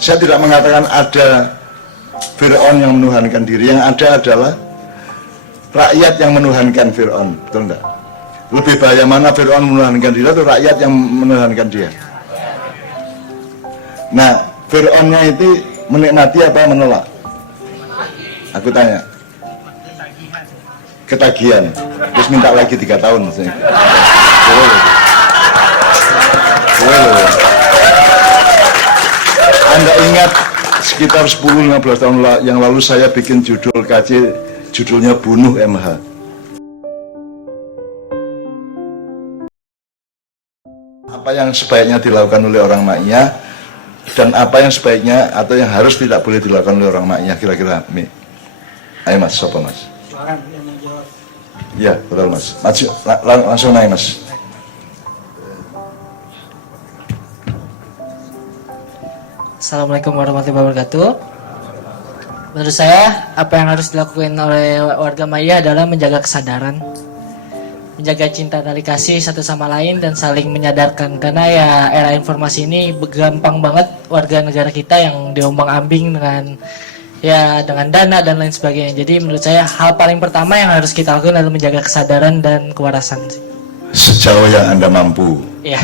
Saya tidak mengatakan ada Fir'aun yang menuhankan diri, yang ada adalah rakyat yang menuhankan Fir'aun, betul enggak? Lebih bahaya mana Fir'aun menuhankan diri atau rakyat yang menuhankan dia? Nah, Fir'aunnya itu menikmati apa menolak? Aku tanya. Ketagihan, terus minta lagi 3 tahun. Anda ingat sekitar 10-15 tahun yang lalu saya bikin judul KC, judulnya Bunuh MH. Apa yang sebaiknya dilakukan oleh orang Ma'iyah dan apa yang sebaiknya atau yang harus tidak boleh dilakukan oleh orang Ma'iyah, kira-kira Mi. Ayo Mas, siapa Mas? Ya, betul Mas. Maju, langsung naik Mas. Assalamualaikum warahmatullahi wabarakatuh. Menurut saya, apa yang harus dilakukan oleh warga Ma'iyah adalah menjaga kesadaran, menjaga cinta tali kasih satu sama lain dan saling menyadarkan. Karena ya era informasi ini gampang banget warga negara kita yang diombang-ambing dengan dana dan lain sebagainya. Jadi menurut saya hal paling pertama yang harus kita lakukan adalah menjaga kesadaran dan kewarasan. Sejauh yang Anda mampu. Ya.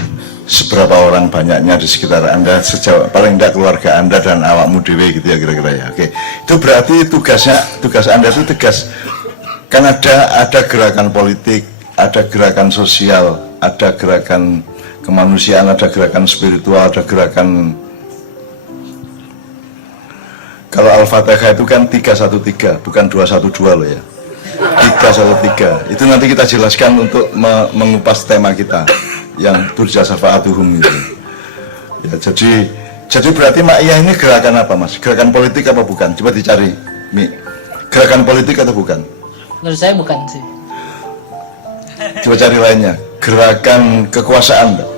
Seberapa orang banyaknya di sekitar Anda, sejauh paling tidak keluarga Anda dan awakmu dewe gitu ya kira-kira ya. Oke. Itu berarti tugas Anda itu tegas. Kan ada gerakan politik, ada gerakan sosial, ada gerakan kemanusiaan, ada gerakan spiritual, ada gerakan. Kalau Al-Fatihah itu kan 313, bukan 212 loh ya. 313. Itu nanti kita jelaskan untuk mengupas tema kita yang turja syafa'atuhum itu. Ya, jadi berarti Ma'iyah ini gerakan apa Mas? Gerakan politik apa bukan? Coba dicari, Mi. Gerakan politik atau bukan? Menurut saya bukan sih. Coba cari lainnya. Gerakan kekuasaan enggak?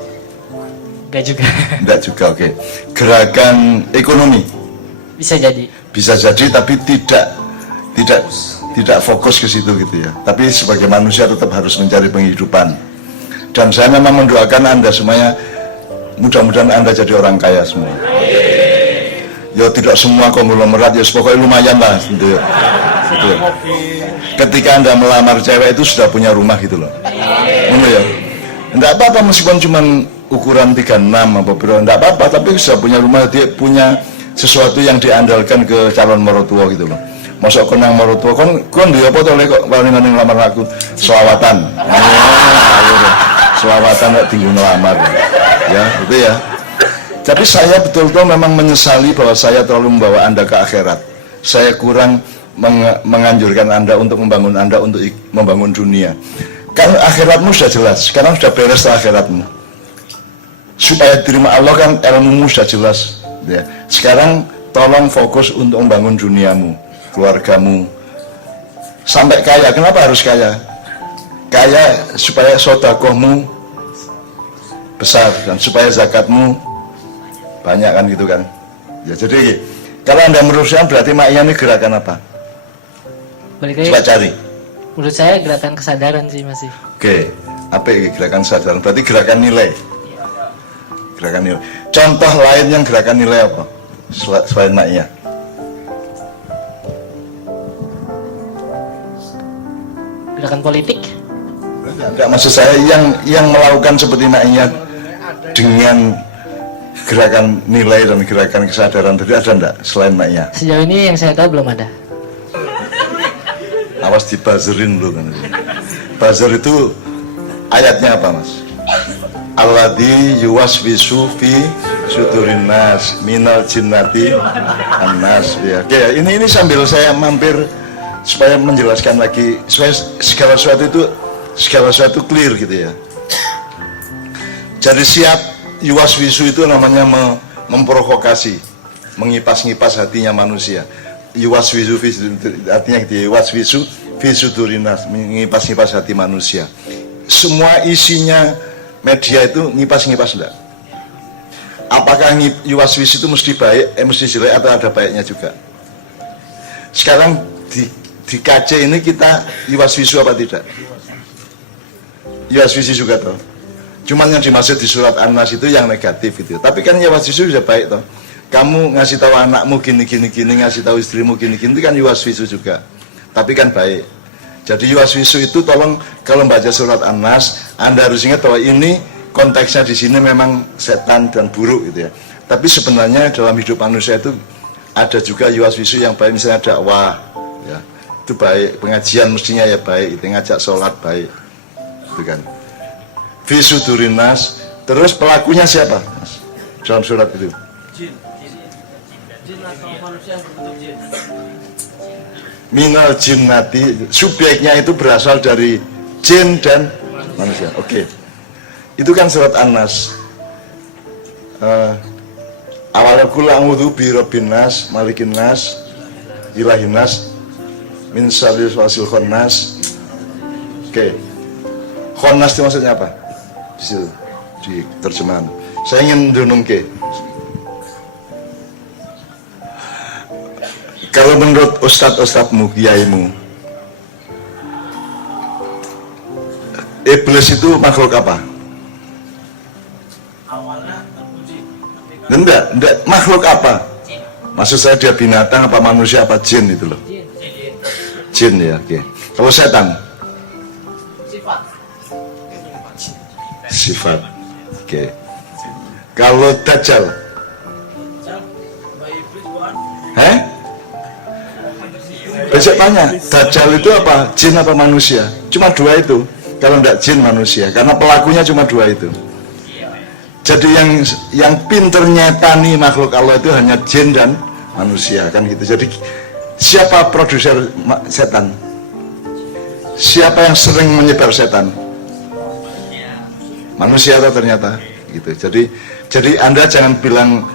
Enggak juga. Enggak juga, oke. Gerakan ekonomi? Bisa jadi. Bisa jadi, tapi tidak fokus ke situ gitu ya. Tapi sebagai manusia tetap harus mencari penghidupan. Dan saya memang mendoakan Anda semuanya, mudah-mudahan Anda jadi orang kaya semua. Ya tidak semua konglomerat, ya pokoknya lumayan lah gitu. Gitu. Ketika Anda melamar cewek itu sudah punya rumah gitu loh. Benar ya? Enggak apa-apa meskipun cuma ukuran 36 apa berapa, enggak apa-apa, tapi sudah punya rumah, dia punya sesuatu yang diandalkan ke calon mertua gitu loh. Masuk kenang mertua kon dia apa tole kok paling ngelamar aku selawatan. Selawatan kok tinggal ngelamar. Ya, itu ya. Tapi saya betul-betul memang menyesali bahwa saya terlalu membawa Anda ke akhirat. Saya kurang menganjurkan Anda untuk membangun Anda untuk membangun dunia. Kan akhiratmu sudah jelas, sekarang sudah beres akhiratmu. Supaya diterima Allah kan ilmumu sudah jelas. Ya. Sekarang tolong fokus untuk membangun duniamu, keluargamu, sampai kaya. Kenapa harus kaya? Kaya supaya sodakohmu besar dan supaya zakatmu banyak kan gitu kan. Ya jadi kalau Anda meneruskan berarti Ma'iyah ini gerakan apa? Coba cari. Menurut saya gerakan kesadaran sih masih. Oke, apa ini gerakan kesadaran? Berarti gerakan nilai. Gerakan nilai. Contoh lain yang gerakan nilai apa? Selain Ma'iyah. Gerakan politik? Enggak, maksud saya yang melakukan seperti Ma'iyah dengan gerakan nilai dan gerakan kesadaran tadi ada enggak selain Ma'iyah? Sejauh ini yang saya tahu belum ada. Awas dibazerin dulu kan. Buzzer itu ayatnya apa Mas? Alladzi yuwaswisu fi sudurin nas minal jinnati annas ya. Oke, ini sambil saya mampir supaya menjelaskan lagi supaya segala sesuatu clear gitu ya. Jadi siap yuwaswisu itu namanya memprovokasi, mengipas-ngipas hatinya manusia. Yuwaswisu artinya gitu ya, yuwaswisu fi sudurin nas, mengipas-ngipas hati manusia. Semua isinya media itu ngipas-ngipas enggak? Apakah yuwaswis itu mesti baik, mesti jelek atau ada baiknya juga? Sekarang di KC ini kita yuwaswisu apa tidak? Yuwaswisi juga toh. Cuman yang dimaksud di surat An-Nas itu yang negatif itu. Tapi kan yuwaswisu bisa baik toh. Kamu ngasih tahu anakmu gini, ngasih tahu istrimu gini, itu kan yuwaswisu juga. Tapi kan baik. Jadi yuwaswisu itu tolong kalau baca surat An-Nas, Anda harus ingat bahwa ini konteksnya di sini memang setan dan buruk gitu ya. Tapi sebenarnya dalam hidup manusia itu ada juga yuwaswisu yang baik, misalnya dakwah, ya itu baik, pengajian mestinya ya baik, itu ngajak sholat baik, itu kan. Fisudurinas, terus pelakunya siapa dalam surat itu? Jin atau manusia yang berbentuk jin. Minal jinnati, subjeknya itu berasal dari jin dan manusia. Oke. Itu kan surat An-Nas. Awalnya kul a'udzu bi rabbin nas, malikin nas, ilahin nas, min syarril wasil khannas. Oke. Khannas itu maksudnya apa? Di situ di terjemahan. Saya ingin dunungke. Kalau menurut ustadz-ustadzmu, kiaimu, iblis itu makhluk apa? Awalnya terpuji. Enggak, makhluk apa? Maksud saya dia binatang apa manusia apa jin itu loh? Jin ya, oke. Kalau setan? Sifat. Oke. Kalau Dajjal? Besok tanya, Dajjal itu apa? Jin apa manusia? Cuma dua itu. Kalau enggak jin manusia, karena pelakunya cuma dua itu. Jadi yang pinter nyetani makhluk Allah itu hanya jin dan manusia kan gitu. Jadi siapa produser setan? Siapa yang sering menyebar setan? Manusia atau ternyata gitu. Jadi Anda jangan bilang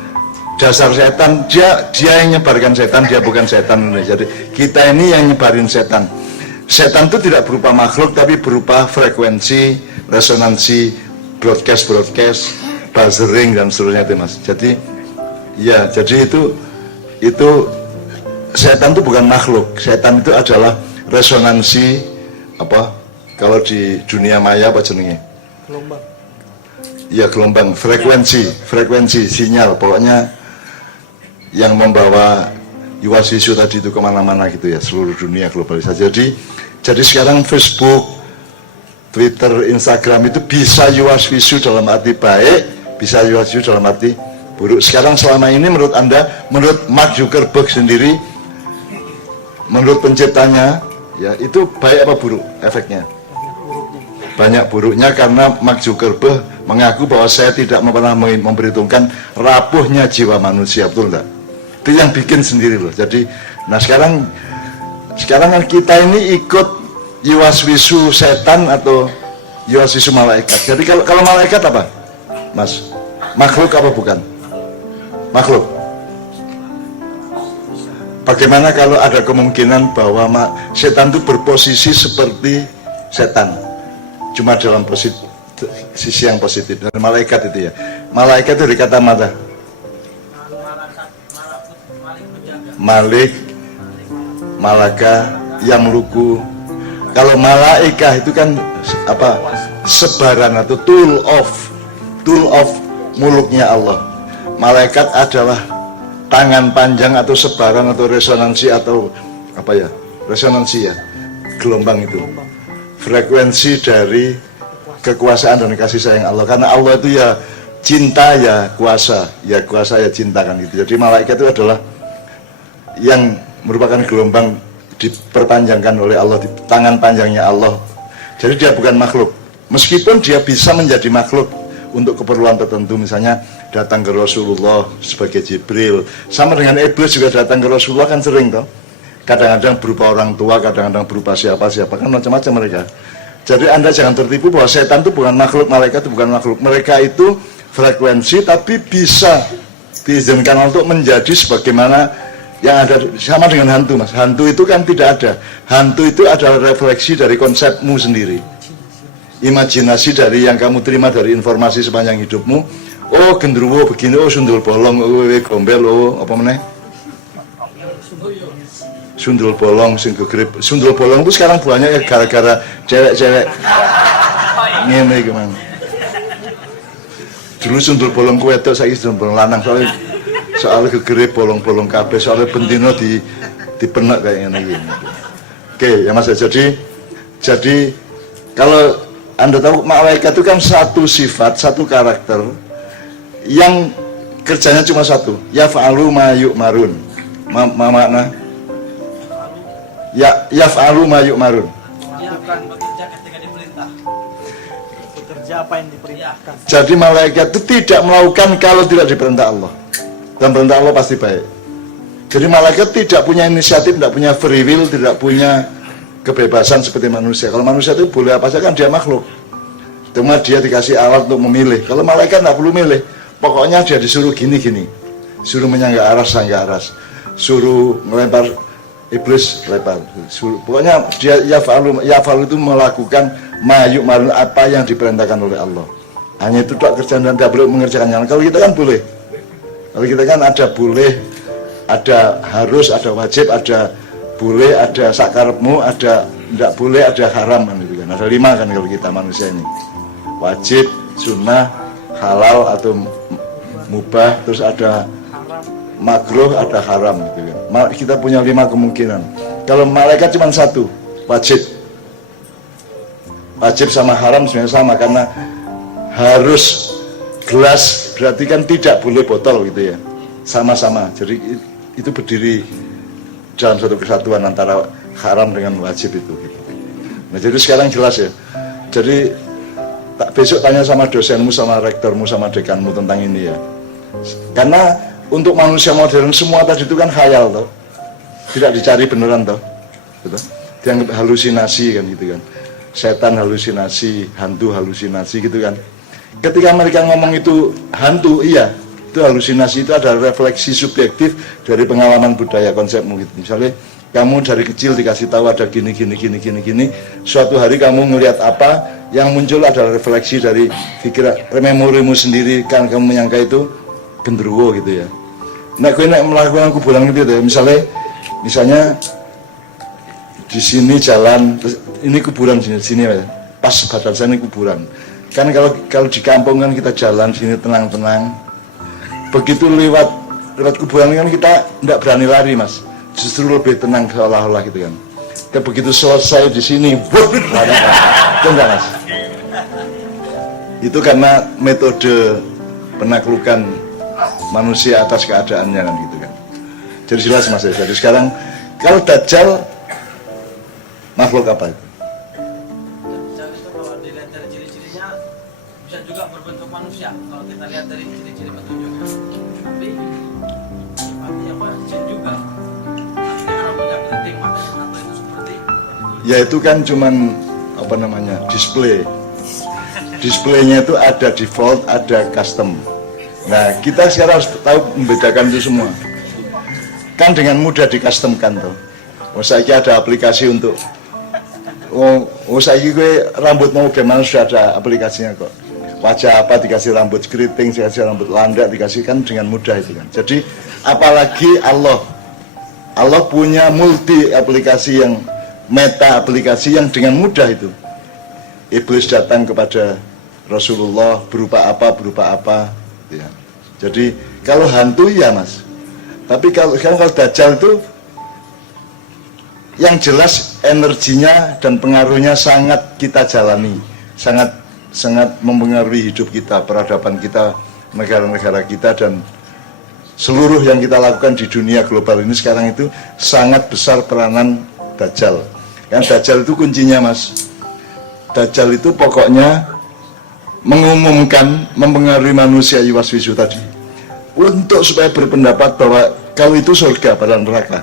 dasar setan, dia yang nyebarkan setan, dia bukan setan. Jadi kita ini yang nyebarin setan. Setan itu tidak berupa makhluk tapi berupa frekuensi, resonansi, broadcast, buzzering dan seterusnya itu Mas. Jadi ya, jadi itu setan itu bukan makhluk. Setan itu adalah resonansi apa? Kalau di dunia maya apa jenenge? Gelombang. Ya gelombang, frekuensi sinyal, pokoknya yang membawa yuwaswisu tadi itu kemana-mana gitu ya, seluruh dunia globalisasi. Jadi sekarang Facebook, Twitter, Instagram itu bisa yuwaswisu dalam arti baik, bisa yuwaswisu dalam arti buruk. Sekarang selama ini menurut Anda, menurut Mark Zuckerberg sendiri, menurut penciptanya, ya itu baik apa buruk efeknya? Banyak buruknya karena Mark Zuckerberg mengaku bahwa saya tidak pernah memperhitungkan rapuhnya jiwa manusia, betul enggak? Itu yang bikin sendiri loh. Jadi, nah sekarang kan kita ini ikut yuwaswisu setan atau yuwaswisu malaikat. Jadi kalau malaikat apa, Mas? Makhluk apa bukan? Makhluk. Bagaimana kalau ada kemungkinan bahwa setan itu berposisi seperti setan? Cuma dalam sisi yang positif. Dan malaikat itu ya, malaikat itu dari kata mata malik, malaka, yamluku. Kalau malaikah itu kan apa? Sebaran atau tool of muluknya Allah. Malaikat adalah tangan panjang atau sebaran atau resonansi atau apa ya? Resonansi ya, gelombang itu. Frekuensi dari kekuasaan dan kasih sayang Allah. Karena Allah itu ya cinta ya kuasa ya cinta kan gitu. Jadi malaikat itu adalah yang merupakan gelombang diperpanjangkan oleh Allah, di tangan panjangnya Allah. Jadi dia bukan makhluk. Meskipun dia bisa menjadi makhluk untuk keperluan tertentu, misalnya datang ke Rasulullah sebagai Jibril. Sama dengan iblis juga datang ke Rasulullah kan sering toh. Kadang-kadang berupa orang tua, kadang-kadang berupa siapa kan macam-macam mereka. Jadi Anda jangan tertipu bahwa setan itu bukan makhluk, malaikat itu bukan makhluk. Mereka itu frekuensi tapi bisa diizinkan untuk menjadi sebagaimana yang ada. Sama dengan hantu Mas. Hantu itu kan tidak ada. Hantu itu adalah refleksi dari konsepmu sendiri. Imajinasi dari yang kamu terima dari informasi sepanjang hidupmu. Oh gendruwo begini, oh sundul bolong, oh gombel, oh apa meneh? Sundul bolong, sing gegrip. Sundul bolong itu sekarang banyak ya gara-gara cewek-cewek ngene gimana. dulu sundul bolong ku wedok saiki sundul bolong lanang soalnya gegere bolong-bolong kabeh soalnya bentino dipenek kayak ngene iki. Oke, ya Mas. Jadi kalau Anda tahu malaikat itu kan satu sifat, satu karakter yang kerjanya cuma satu, yaf'alu ma yu'marun. Makna yaf'alu ma yu'marun. Dia akan bekerja ketika diperintah. Bekerja apa yang diperintahkan. Jadi malaikat itu tidak melakukan kalau tidak diperintah Allah. Dan perintah Allah pasti baik. Jadi malaikat tidak punya inisiatif, tidak punya free will, tidak punya kebebasan seperti manusia. Kalau manusia itu boleh apa saja, kan dia makhluk. Cuma dia dikasih alat untuk memilih. Kalau malaikat tidak perlu milih. Pokoknya dia disuruh gini-gini. Suruh menyangga aras, sangga aras. Suruh melempar iblis, lempar. Pokoknya dia yaf'alu itu melakukan mayuk marun apa yang diperintahkan oleh Allah. Hanya itu tak kerjaan dan tidak boleh mengerjakan yang lain. Kalau kita kan boleh. Kalau kita kan ada boleh, ada harus, ada wajib, ada boleh, ada sakarepmu, ada tidak boleh, ada haram kan itu kan. Ada 5 kan kalau kita manusia ini. Wajib, sunnah, halal atau mubah, terus ada makruh, ada haram gitu kan. Kita punya 5 kemungkinan. Kalau malaikat cuma 1, wajib. Wajib sama haram sebenarnya sama, karena harus gelas berarti kan tidak boleh botol gitu ya. Sama-sama. Jadi itu berdiri dalam satu kesatuan antara haram dengan wajib itu gitu. Nah, jadi sekarang jelas ya. Jadi besok tanya sama dosenmu, sama rektormu, sama dekanmu tentang ini ya. Karena untuk manusia modern semua tadi itu kan khayal toh. Tidak dicari beneran toh. Gitu. Dianggap halusinasi kan gitu kan. Setan halusinasi, hantu halusinasi gitu kan. Ketika mereka ngomong itu hantu, iya, itu halusinasi, itu ada refleksi subjektif dari pengalaman budaya konsepmu gitu. Misalnya kamu dari kecil dikasih tahu ada gini, suatu hari kamu ngelihat apa, yang muncul adalah refleksi dari pikiran, memorimu sendiri, kan kamu menyangka itu genderuwo gitu ya. Nah, gue melakukan kuburan gitu ya, misalnya di sini jalan, ini kuburan sini ya, pas badan saya ini kuburan. Kan kalau di kampung kan kita jalan sini tenang-tenang. Begitu lewat kuburan kan kita tidak berani lari Mas. Justru lebih tenang seolah-olah gitu kan. Begitu selesai di sini, itu enggak Mas. Itu karena metode penaklukan manusia atas keadaannya kan gitu kan. Jadi jelas Mas ya. Jadi sekarang kalau Dajjal makhluk apa itu? Juga berbentuk manusia kalau kita lihat dari ciri-ciri petunjuknya, tapi sifatnya apa jin juga. Artinya rambutnya keriting, matanya satu itu seperti ya itu kan cuman apa namanya displaynya itu ada default, ada custom. Nah kita sekarang harus tahu membedakan itu semua kan dengan mudah di customkan tuh. Saya ada aplikasi untuk saya gue rambut mau gimana sudah ada aplikasinya kok. Wajah apa dikasih rambut keriting, dikasih rambut landak, dikasihkan dengan mudah itu kan. Jadi apalagi Allah punya multi aplikasi yang meta aplikasi yang dengan mudah itu. Iblis datang kepada Rasulullah berupa apa gitu ya. Jadi kalau hantu ya Mas. Tapi kalau Dajjal itu yang jelas energinya dan pengaruhnya sangat kita jalani, sangat mempengaruhi hidup kita, peradaban kita, negara-negara kita, dan seluruh yang kita lakukan di dunia global ini sekarang itu sangat besar peranan Dajjal. Kan Dajjal itu kuncinya Mas. Dajjal itu pokoknya mengumumkan, mempengaruhi manusia yuwaswisu tadi untuk supaya berpendapat bahwa kalau itu surga padahal neraka,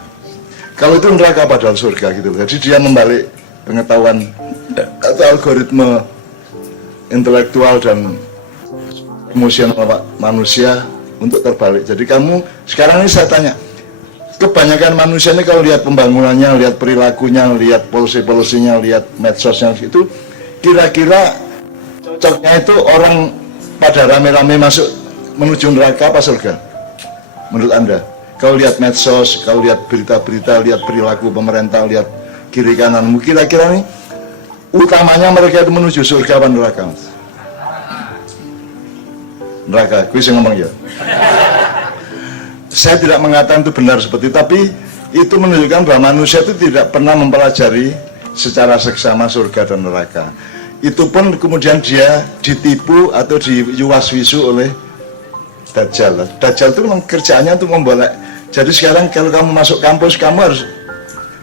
kalau itu neraka padahal surga gitu. Jadi dia membalik pengetahuan atau algoritma intelektual dan emosional manusia untuk terbalik. Jadi kamu sekarang ini saya tanya, kebanyakan manusia ini kalau lihat pembangunannya, lihat perilakunya, lihat polisi-polisinya, lihat medsosnya itu, kira-kira cocoknya itu orang pada rame-rame masuk menuju neraka apa surga? Menurut Anda? Kalau lihat medsos, kalau lihat berita-berita, lihat perilaku pemerintah, lihat kiri kananmu, kira-kira nih utamanya mereka itu menuju surga apa neraka Mas? neraka. Kuwi sing ngomong ya. Saya tidak mengatakan itu benar seperti itu, tapi itu menunjukkan bahwa manusia itu tidak pernah mempelajari secara seksama surga dan neraka. Itu pun kemudian dia ditipu atau diwaswisu oleh Dajjal. Dajjal itu memang kerjaannya untuk membolak. Jadi sekarang kalau kamu masuk kampus, kamu harus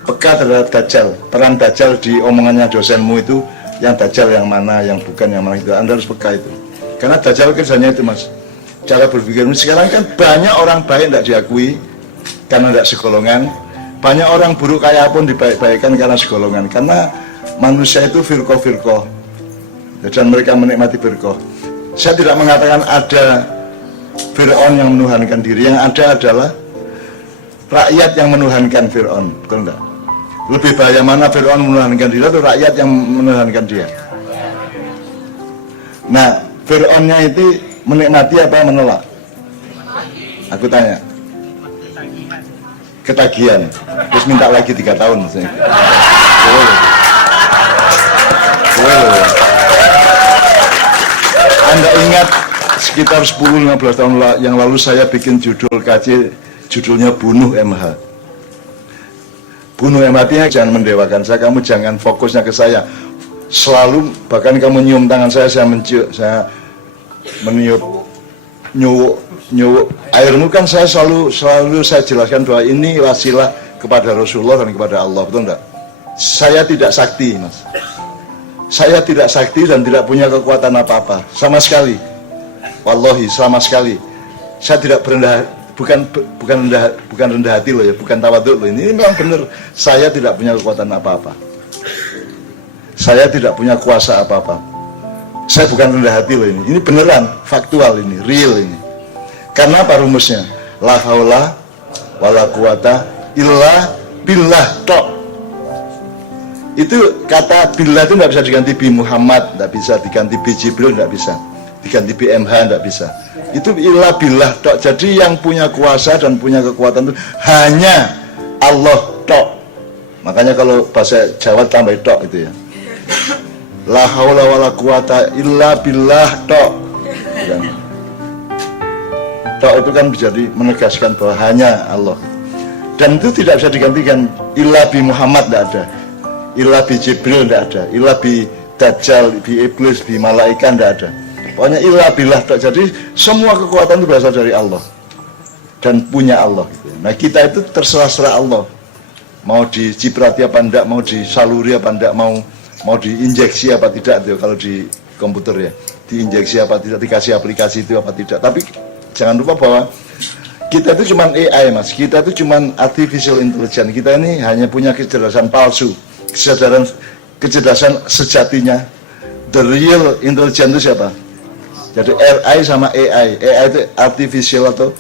peka terhadap Dajjal. Peran Dajjal di omongannya dosenmu itu, yang Dajjal yang mana, yang bukan yang mana itu. Anda harus peka itu. Karena Dajjal kerjanya itu, Mas. Cara berpikirmu sekarang kan banyak orang baik tidak diakui karena tidak segolongan. Banyak orang buruk kaya pun dibaik-baikkan karena segolongan. Karena manusia itu firqah-firqah. Dan mereka menikmati firqah. Saya tidak mengatakan ada Fir'aun yang menuhankan diri. Yang ada adalah rakyat yang menuhankan Fir'aun. Betul enggak? Lebih bahaya mana Fir'aun menuhankan diri atau rakyat yang menuhankan dia? Nah, Fir'aunnya itu menikmati apa menolak? Aku tanya. Ketagihan. Terus minta lagi 3 tahun. Anda ingat sekitar 10-15 tahun yang lalu saya bikin judul KC, judulnya Bunuh MH. Bunuh MH artinya jangan mendewakan saya, kamu jangan fokusnya ke saya. Selalu, bahkan kamu nyium tangan saya meniup nyuwuk airmu kan saya selalu saya jelaskan bahwa ini wasilah kepada Rasulullah dan kepada Allah, betul enggak? Saya tidak sakti, Mas. Saya tidak sakti dan tidak punya kekuatan apa-apa sama sekali. Wallahi, sama sekali. Saya tidak berendah, bukan rendah hati loh ya, bukan tawaduk loh. Ini memang benar, saya tidak punya kekuatan apa-apa. Saya tidak punya kuasa apa-apa. Saya bukan rendah hati loh ini. Ini beneran, faktual ini, real ini. Karena apa rumusnya? La haula wala quwata illa billah tok. Itu kata billah itu tidak bisa diganti bi Muhammad, tidak bisa diganti bi Jibril, tidak bisa diganti bi MH, tidak bisa. Itu illa billah tok. Jadi yang punya kuasa dan punya kekuatan itu hanya Allah tok. Makanya kalau bahasa Jawa tambah tok itu ya. La haula wala quwata illa billah tok. Tok itu kan menjadi menegaskan bahwa hanya Allah. Dan itu tidak bisa digantikan illa bi Muhammad, tidak ada. Illa bi Jibril, tidak ada. Illa bi Dajjal, bi Iblis, bi Malaikat, tidak ada. Pokoknya illa billah tok. Jadi semua kekuatan itu berasal dari Allah dan punya Allah. Nah kita itu terserah Allah. Mau diciprati apa enggak, mau disaluri apa enggak, mau diinjeksi apa tidak itu kalau di komputer ya, diinjeksi apa tidak, dikasih aplikasi itu apa tidak. Tapi jangan lupa bahwa kita itu cuma AI, Mas. Kita itu cuma artificial intelligence. Kita ini hanya punya kecerdasan palsu. Kecerdasan sejatinya, the real intelligence itu siapa? Jadi RI sama AI. AI itu artificial atau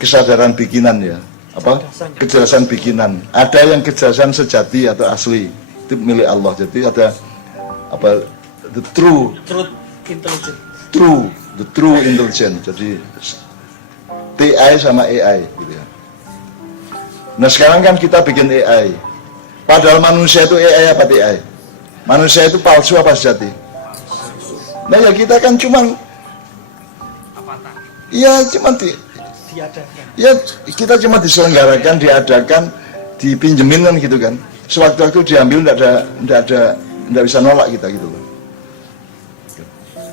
kesadaran bikinan ya, apa? Kecerdasan bikinan. Ada yang kecerdasan sejati atau asli, itu milik Allah. Jadi ada apa? The true intelligence. Jadi TI sama AI gitu ya. Nah sekarang kan kita bikin AI. Padahal manusia itu AI apa TI? Manusia itu palsu apa sejati? Nah ya kita kan cuman ya kita cuma diselenggarakan, diadakan, dipinjemin kan gitu kan. Sewaktu-waktu diambil tidak bisa nolak kita gitu loh.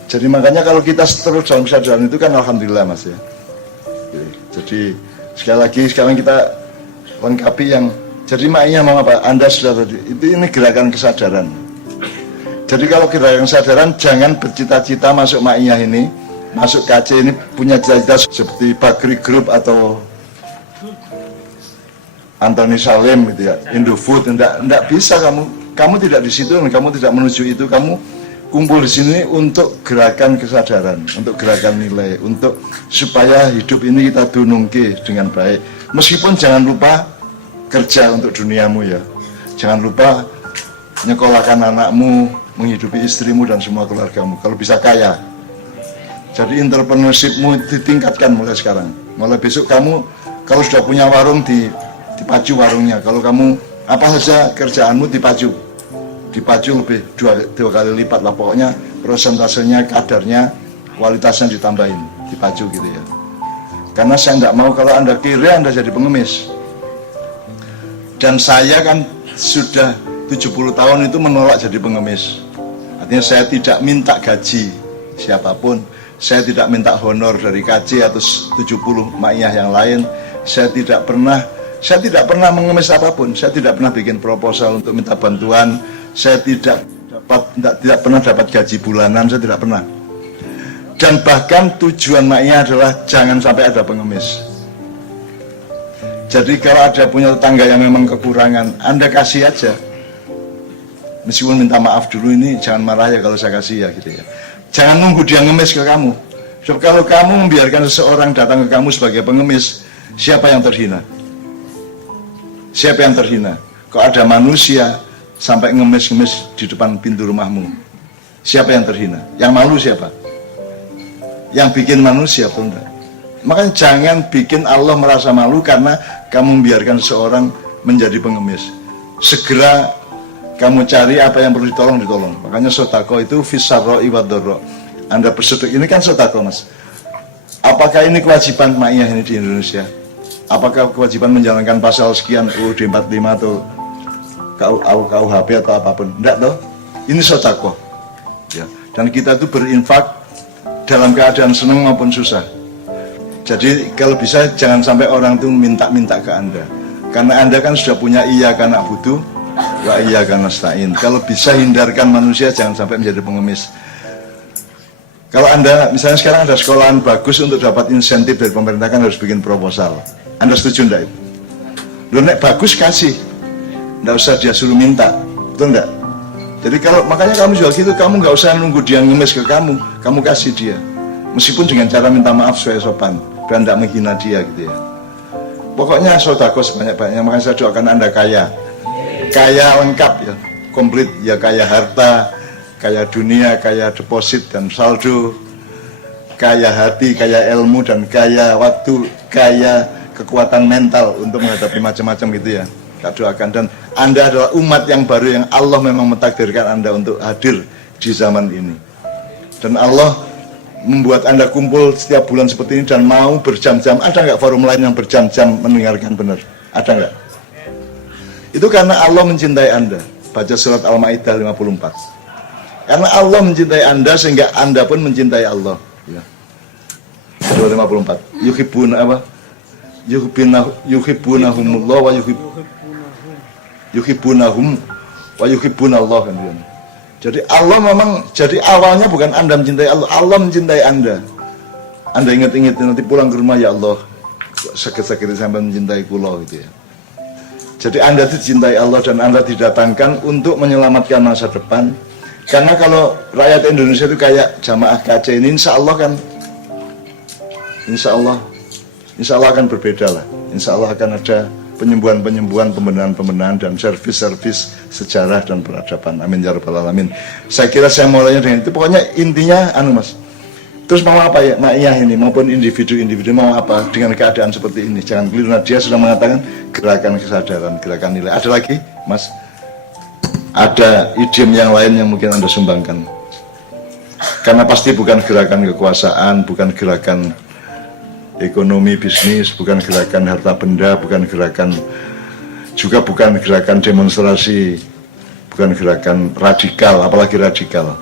Jadi makanya kalau kita terus dalam kesadaran itu kan alhamdulillah, Mas ya. Jadi sekali lagi sekarang kita lengkapi yang jadi maknya mau apa? Anda sudah tadi itu ini gerakan kesadaran. Jadi kalau gerakan kesadaran jangan bercita-cita masuk maknya ini, masuk KC ini punya cita-cita seperti Bakri Group atau Anthony Salim gitu ya, Indofood, enggak bisa kamu tidak di situ dan kamu tidak menuju itu. Kamu kumpul di sini untuk gerakan kesadaran, untuk gerakan nilai, untuk supaya hidup ini kita dunungke dengan baik. Meskipun jangan lupa kerja untuk duniamu ya, jangan lupa nyekolahkan anakmu, menghidupi istrimu dan semua keluargamu. Kalau bisa kaya, jadi entrepreneurshipmu ditingkatkan mulai sekarang. Mulai besok kamu kalau sudah punya warung dipacu warungnya. Kalau kamu apa saja kerjaanmu dipacu lebih dua kali lipat lah. Pokoknya prosentasenya, kadarnya kualitasnya ditambahin, dipacu gitu ya. Karena saya tidak mau kalau Anda kira Anda jadi pengemis. Dan saya kan sudah 70 tahun itu menolak jadi pengemis. Artinya saya tidak minta gaji siapapun, saya tidak minta honor dari KC atau 70 ma'iyah yang lain. Saya tidak pernah mengemis apapun. Saya tidak pernah bikin proposal untuk minta bantuan. Saya tidak pernah dapat gaji bulanan, saya tidak pernah. Dan bahkan tujuan ma'iyah adalah jangan sampai ada pengemis. Jadi kalau ada punya tetangga yang memang kekurangan, Anda kasih aja. Meskipun minta maaf dulu, ini jangan marah ya kalau saya kasih ya gitu ya. Jangan nunggu dia ngemis ke kamu. Sebab kalau kamu membiarkan seseorang datang ke kamu sebagai pengemis, siapa yang terhina? Siapa yang terhina? Kalau ada manusia sampai ngemis-ngemis di depan pintu rumahmu, siapa yang terhina? Yang malu siapa? Yang bikin manusia pun enggak. Makanya jangan bikin Allah merasa malu karena kamu membiarkan seseorang menjadi pengemis. Segera kamu cari apa yang perlu ditolong. Makanya sodako itu fisarro iwadoro. Anda bersedekah, ini kan sodako mas. Apakah ini kewajiban ma'iyah ini di Indonesia? Apakah kewajiban menjalankan pasal sekian UUD 45 atau KUHP atau apapun? Enggak toh. Ini sodako ya. Dan kita itu berinfak dalam keadaan senang maupun susah. Jadi kalau bisa jangan sampai orang itu minta-minta ke Anda. Karena Anda kan sudah punya iya karena butuh, wa iya karena nasta'in. Kalau bisa hindarkan manusia jangan sampai menjadi pengemis. Kalau Anda, misalnya sekarang ada sekolahan bagus untuk dapat insentif dari pemerintah kan harus bikin proposal. Anda setuju enggak itu? Loh nek bagus kasih. Enggak usah dia suruh minta. Betul enggak? Jadi kalau makanya kamu jual gitu, kamu nggak usah nunggu dia ngemis ke kamu kasih dia. Meskipun dengan cara minta maaf sesuai sopan dan tidak menghina dia gitu ya. Pokoknya sodako sebanyak-banyaknya. Makanya saya doakan Anda kaya lengkap ya, komplit ya, kaya harta, kaya dunia, kaya deposit dan saldo, kaya hati, kaya ilmu dan kaya waktu, kaya kekuatan mental untuk menghadapi macam-macam gitu ya. Saya doakan, dan Anda adalah umat yang baru yang Allah memang mentakdirkan Anda untuk hadir di zaman ini. Dan Allah membuat Anda kumpul setiap bulan seperti ini dan mau berjam-jam. Ada nggak forum lain yang berjam-jam mendengarkan benar? Ada nggak? Itu karena Allah mencintai Anda. Baca surat Al-Ma'idah 54. Karena Allah mencintai Anda sehingga Anda pun mencintai Allah. Ya. Surat 54. Yuhibbunahumullah wa yuhibbunahum wa yuhibbunallah kan. Jadi Allah memang, jadi awalnya bukan Anda mencintai Allah, Allah mencintai Anda. Anda ingat-ingat nanti pulang ke rumah, ya Allah, sakit-sakit sampai mencintai kulo gitu ya. Jadi Anda dicintai Allah dan Anda didatangkan untuk menyelamatkan masa depan. Karena kalau rakyat Indonesia itu kayak jamaah KC ini, insya Allah kan, insya Allah akan berbeda lah. Insya Allah akan ada penyembuhan-penyembuhan, pembenahan-pembenahan, dan servis-servis sejarah dan peradaban. Amin ya rabbal alamin. Saya kira saya mulainya dengan itu. Pokoknya intinya mas. Terus mau apa ya ma'iyah ini maupun individu-individu mau apa dengan keadaan seperti ini? Jangan keliru. Dia sudah mengatakan gerakan kesadaran, gerakan nilai. Ada lagi mas? Ada idiom yang lain yang mungkin Anda sumbangkan? Karena pasti bukan gerakan kekuasaan, bukan gerakan ekonomi bisnis, bukan gerakan harta benda, bukan gerakan demonstrasi, bukan gerakan radikal, apalagi radikal.